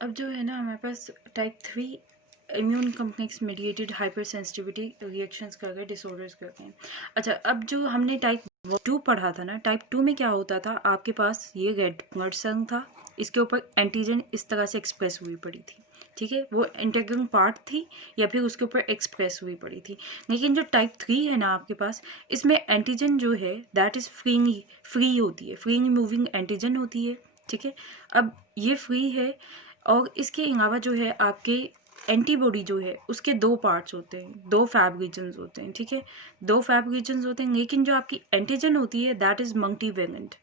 अब जो है ना हमारे पास type 3 immune complex mediated hypersensitivity reactions कर गए, डिसऑर्डर्स कर गए। अच्छा, अब जो हमने टाइप 2 पढ़ा था ना, टाइप 2 में क्या होता था, आपके पास ये रेड ब्लड सेल था, इसके ऊपर एंटीजन इस तरह से एक्सप्रेस हुई पड़ी थी, ठीक है, वो इंटीग्रिन पार्ट थी या फिर उसके ऊपर एक्सप्रेस हुई पड़ी थी। लेकिन जो टाइप 3 है ना आपके पास, इसमें एंटीजन जो है दैट इज फ्री होती है, फ्री मूविंग एंटीजन होती है, ठीक है। अब ये फ्री है और इसके अलावा जो है आपके एंटीबॉडी जो है उसके दो पार्ट्स होते हैं, दो फैब रीजन्स होते हैं, ठीक है, दो फैब रीजन्स होते हैं। लेकिन जो आपकी एंटीजन होती है दैट इज मल्टीवेलेंट।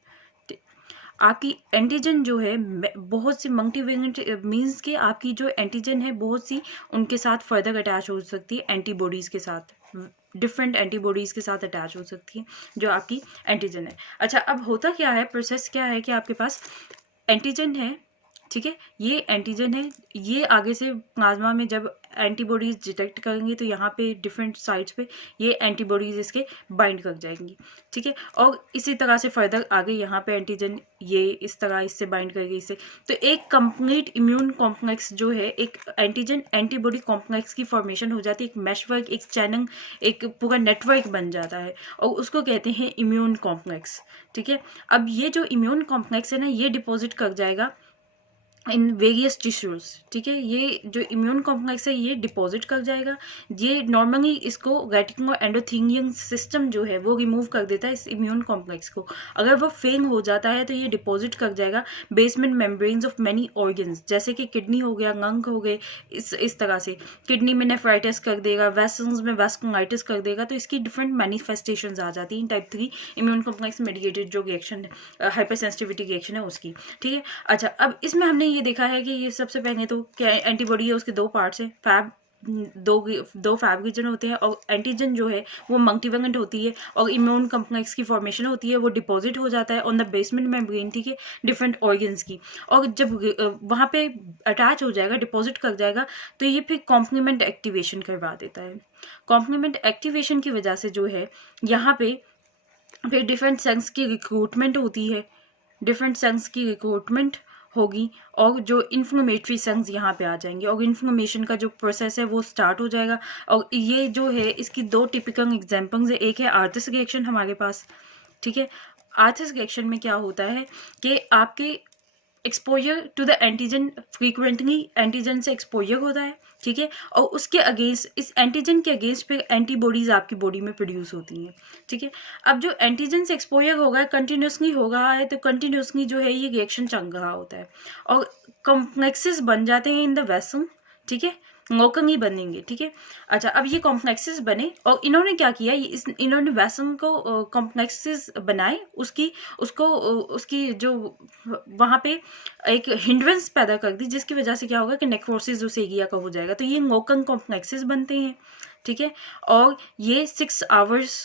आपकी एंटीजन जो है बहुत सी मल्टीवेलेंट मीन्स कि आपकी जो एंटीजन है बहुत सी उनके साथ फर्दर अटैच हो सकती है, एंटीबॉडीज़ के साथ, डिफरेंट एंटीबॉडीज़ के साथ अटैच हो सकती है जो आपकी एंटीजन है। अच्छा, अब होता क्या है, प्रोसेस क्या है कि आपके पास एंटीजन है, ठीक है, ये एंटीजन है, ये आगे से प्लाज्मा में जब एंटीबॉडीज डिटेक्ट करेंगे तो यहाँ पे डिफरेंट साइट्स पे ये एंटीबॉडीज इसके बाइंड कर जाएंगी, ठीक है, और इसी तरह से फर्दर आगे यहाँ पे एंटीजन ये इस तरह इससे बाइंड करेगी इससे। तो एक कंप्लीट इम्यून कॉम्प्लेक्स जो है, एक एंटीजन एंटीबॉडी कॉम्प्लेक्स की फॉर्मेशन हो जाती है, एक मैशवर्क, एक चैनल, एक पूरा नेटवर्क बन जाता है और उसको कहते हैं इम्यून कॉम्प्लेक्स, ठीक है। अब ये जो इम्यून कॉम्प्लेक्स है ना, ये डिपॉजिट कर जाएगा इन वेरियस टिश्यूज, ठीक है, ये जो इम्यून कॉम्प्लेक्स है ये डिपॉजिट कर जाएगा। ये नॉर्मली इसको रेटिकुलो एंडोथेलियन सिस्टम जो है वो रिमूव कर देता है इस इम्यून कॉम्प्लेक्स को। अगर वो फेल हो जाता है तो ये डिपॉजिट कर जाएगा basement membranes of many organs, जैसे कि किडनी हो गया, लंग हो गए, इस तरह से किडनी में नेफ्राइटिस कर देगा, वेसल्स में वैस्कुलाइटिस कर देगा। तो इसकी डिफरेंट मैनिफेस्टेशंस आ जाती हैं टाइप 3 इम्यून कॉम्प्लेक्स मेडिएटेड जो रिएक्शन है, हाइपर सेंसिटिविटी रिएक्शन है उसकी, ठीक है। अच्छा, अब इसमें हमने ये देखा है कि ये सबसे पहले तो क्या एंटीबॉडी है, उसके दो पार्ट्स हैं, फैब दो फैब रीजन होते हैं और एंटीजन जो है वो मल्टीवेलेंट होती है और इम्यून कॉम्प्लेक्स की फॉर्मेशन होती है, वो डिपॉजिट हो जाता है ऑन द बेसमेंट मेम्ब्रेन, ठीक है, डिफरेंट ऑर्गन्स की। और जब वहाँ पे अटैच हो जाएगा, डिपॉजिट कर जाएगा, तो ये फिर कॉम्प्लीमेंट एक्टिवेशन करवा देता है। कॉम्प्लीमेंट एक्टिवेशन की वजह से जो है यहाँ पे फिर डिफरेंट सेल्स की रिक्रूटमेंट होती है, डिफरेंट सेल्स की रिक्रूटमेंट होगी और जो इन्फ्लेमेटरी सेल्स यहाँ पे आ जाएंगे और इन्फ्लेमेशन का जो प्रोसेस है वो स्टार्ट हो जाएगा। और ये जो है इसकी दो टिपिकल एग्जांपल्स है, एक है आर्थस रिएक्शन हमारे पास, ठीक है। आर्थस रिएक्शन में क्या होता है कि आपके exposure to the antigen, frequently antigen से एक्सपोजर होता है, ठीक है, और उसके अगेंस्ट, इस एंटीजन के अगेंस्ट पे एंटीबॉडीज आपकी बॉडी में प्रोड्यूस होती हैं, ठीक है। अब जो एंटीजन से एक्सपोजर होगा कंटिन्यूसली हो रहा है, तो कंटिन्यूसली जो है ये रिएक्शन चल रहा होता है और कॉम्प्लेक्सेस बन जाते हैं इन द वेसल, ठीक है, मोकंग ही बनेंगे, ठीक है। अच्छा, अब ये कॉम्प्लेक्सेस बने और इन्होंने क्या किया, इन्होंने वेसल को कॉम्प्लेक्सेस बनाए, उसकी जो वहाँ पे एक हिंड्रेंस पैदा कर दी, जिसकी वजह से क्या होगा कि नेक्रोसिस उस एरिया का हो जाएगा। तो ये मोकंग कॉम्प्लेक्सेस बनते हैं, ठीक है, और ये 6 आवर्स,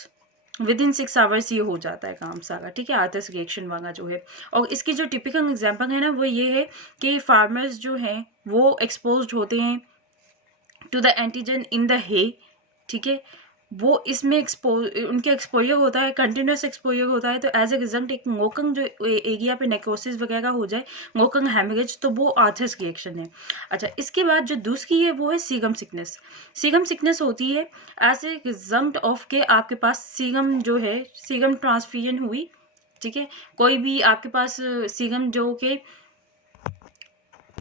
विद इन 6 आवर्स ये हो जाता है काम सारा, ठीक है, आर्थस रिएक्शन वाला जो है। और इसकी जो टिपिकल एग्जांपल है ना वो ये है कि फार्मर्स जो हैं वो एक्सपोज्ड होते हैं to the antigen in the hay, ठीक है, वो इसमें उनके एक्सपोजर होता है, कंटिन्यूस एक्सपोजर होता है, तो एज ए रिजल्ट एक मोकंग जो एरिया पे नेक्रोसिस वगैरह हो जाए, मोकंग हेमरेज, तो वो आर्थस रिएक्शन है। अच्छा, इसके बाद जो दूसरी है वो है सीरम सिकनेस। सीरम सिकनेस होती है एज ए रिजल्ट ऑफ के आपके पास सीरम जो है, सीरम ट्रांसफ्यूजन हुई, ठीक है, कोई भी आपके पास सीरम जो के,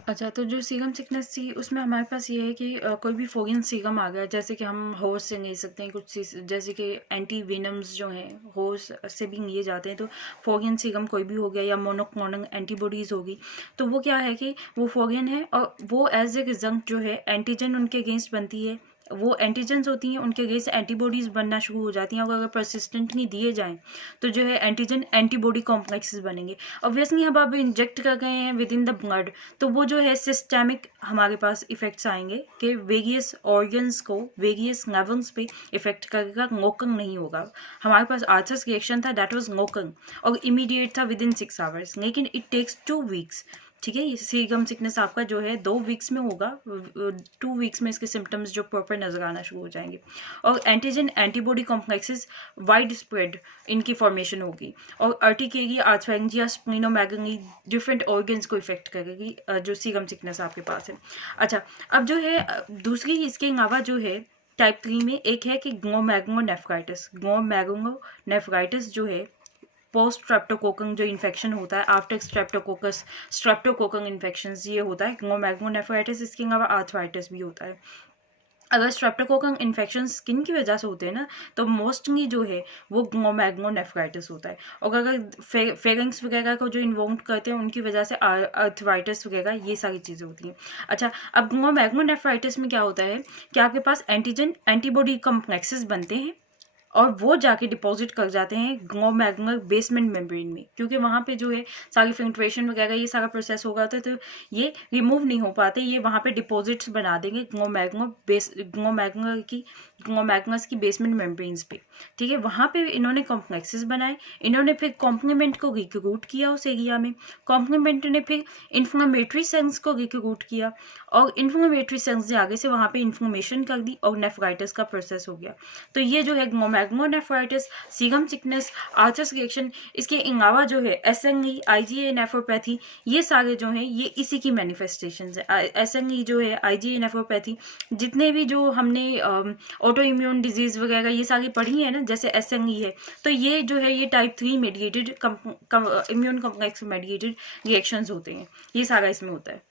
अच्छा, तो जो सीरम सिकनेस थी उसमें हमारे पास ये है कि कोई भी फॉरेन सीरम आ गया, जैसे कि हम हॉर्स से ले सकते हैं कुछ, जैसे कि एंटी वेनम्स जो हैं हॉर्स से भी लिए जाते हैं, तो फॉरेन सीरम कोई भी हो गया या मोनोक्लोनल एंटीबॉडीज़ होगी, तो वो क्या है कि वो फॉरेन है और वो एज ए रिजल्ट जो है एंटीजन उनके अगेंस्ट बनती है, वो एंटीजन्स होती हैं, उनके अगेंस्ट एंटीबॉडीज़ बनना शुरू हो जाती हैं और अगर परसिस्टेंटली दिए जाएँ तो जो है एंटीजन एंटीबॉडी कॉम्प्लेक्सेस बनेंगे। ऑब्वियसली हम अब इंजेक्ट कर गए हैं विद इन द ब्लड, तो वो जो है सिस्टेमिक हमारे पास इफेक्ट्स आएंगे कि वेरियस ऑर्गन्स को वेरियस लेवल्स पे इफेक्ट करेगा, मोकंग नहीं होगा। हमारे पास आर्थस रिएक्शन था दैट वाज मोकंग और इमीडिएट था विद इन 6 आवर्स, लेकिन इट टेक्स 2 वीक्स, ठीक है। ये सीगम सिकनेस आपका जो है 2 वीक्स में होगा, 2 वीक्स में इसके सिम्टम्स जो प्रॉपर नजर आना शुरू हो जाएंगे। और antigen antibody complexes wide spread इनकी फॉर्मेशन होगी, और अर्टिकेरिया, आर्थ्रैंजिया, स्प्लीनोमेगनी डिफरेंट ऑर्गन्स को इफेक्ट करेगी जो सीगम सिकनेस आपके पास है। अच्छा, अब जो है दूसरी इसके अलावा जो है टाइप 3 में एक है कि ग्लोमेरुलोनेफ्राइटिस। ग्लोमेरुलोनेफ्राइटिस जो है पोस्ट स्ट्रेप्टोकोकन जो इन्फेक्शन होता है आफ्टर स्ट्रेप्टोकोकन इन्फेक्शन, ये होता है ग्लोमेरुलोनेफ्राइटिस। इसके अलावा आर्थराइटिस भी होता है। अगर स्ट्रेप्टोकोकन इन्फेक्शन स्किन की वजह से होते हैं ना, तो मोस्टली जो है वो ग्लोमेरुलोनेफ्राइटिस होता है। और अगर फेरेंक्स वगैरह को जो इन्वोल्व करते हैं उनकी वजह से आर्थराइटिस वगैरह, ये सारी चीज़ें होती हैं। अच्छा, अब ग्लोमेरुलोनेफ्राइटिस में क्या होता है कि आपके पास एंटीजन एंटीबॉडी कॉम्प्लेक्सेस बनते हैं और वो जाके डिपॉजिट कर जाते हैं ग्लोमेरुलर बेसमेंट मेम्ब्रेन में, क्योंकि वहाँ पे जो है सारी फिल्ट्रेशन वगैरह ये सारा प्रोसेस होगा तो ये रिमूव नहीं हो पाते, ये वहाँ पे डिपॉजिट्स बना देंगे ग्लोमेरुलस की बेसमेंट मेम्ब्रेन्स पे। ठीक है, वहाँ पे इन्होंने कॉम्प्लेक्सेस बनाए, इन्होंने फिर कॉम्प्लीमेंट को रिक्रूट किया उस एरिया में, कॉम्प्लीमेंट ने फिर इन्फ्लेमेटरी सेल्स को रिक्रूट किया, और इन्फ्लेमेटरी सेल्स ने आगे से वहाँ पे इन्फ्लेमेशन कर दी और नेफ्राइटिस का प्रोसेस हो गया। तो ये जो है ग्लोमेरुलोनेफ्राइटिस, सीगम सिकनेस, आर्थरस रिएक्शन, इसके अलावा जो है SNE, IgA नेफ्रोपैथी, ये सारे जो हैं ये इसी की मैनिफेस्टेशंस है। SNE जो है, IgA नेफ्रोपैथी, जितने भी जो हमने ऑटो इम्यून डिजीज वगैरह ये सारी पढ़ी है ना, जैसे SNE है, तो ये जो है ये type 3 mediated immune complex mediated reactions होते हैं, ये सारा इसमें होता है।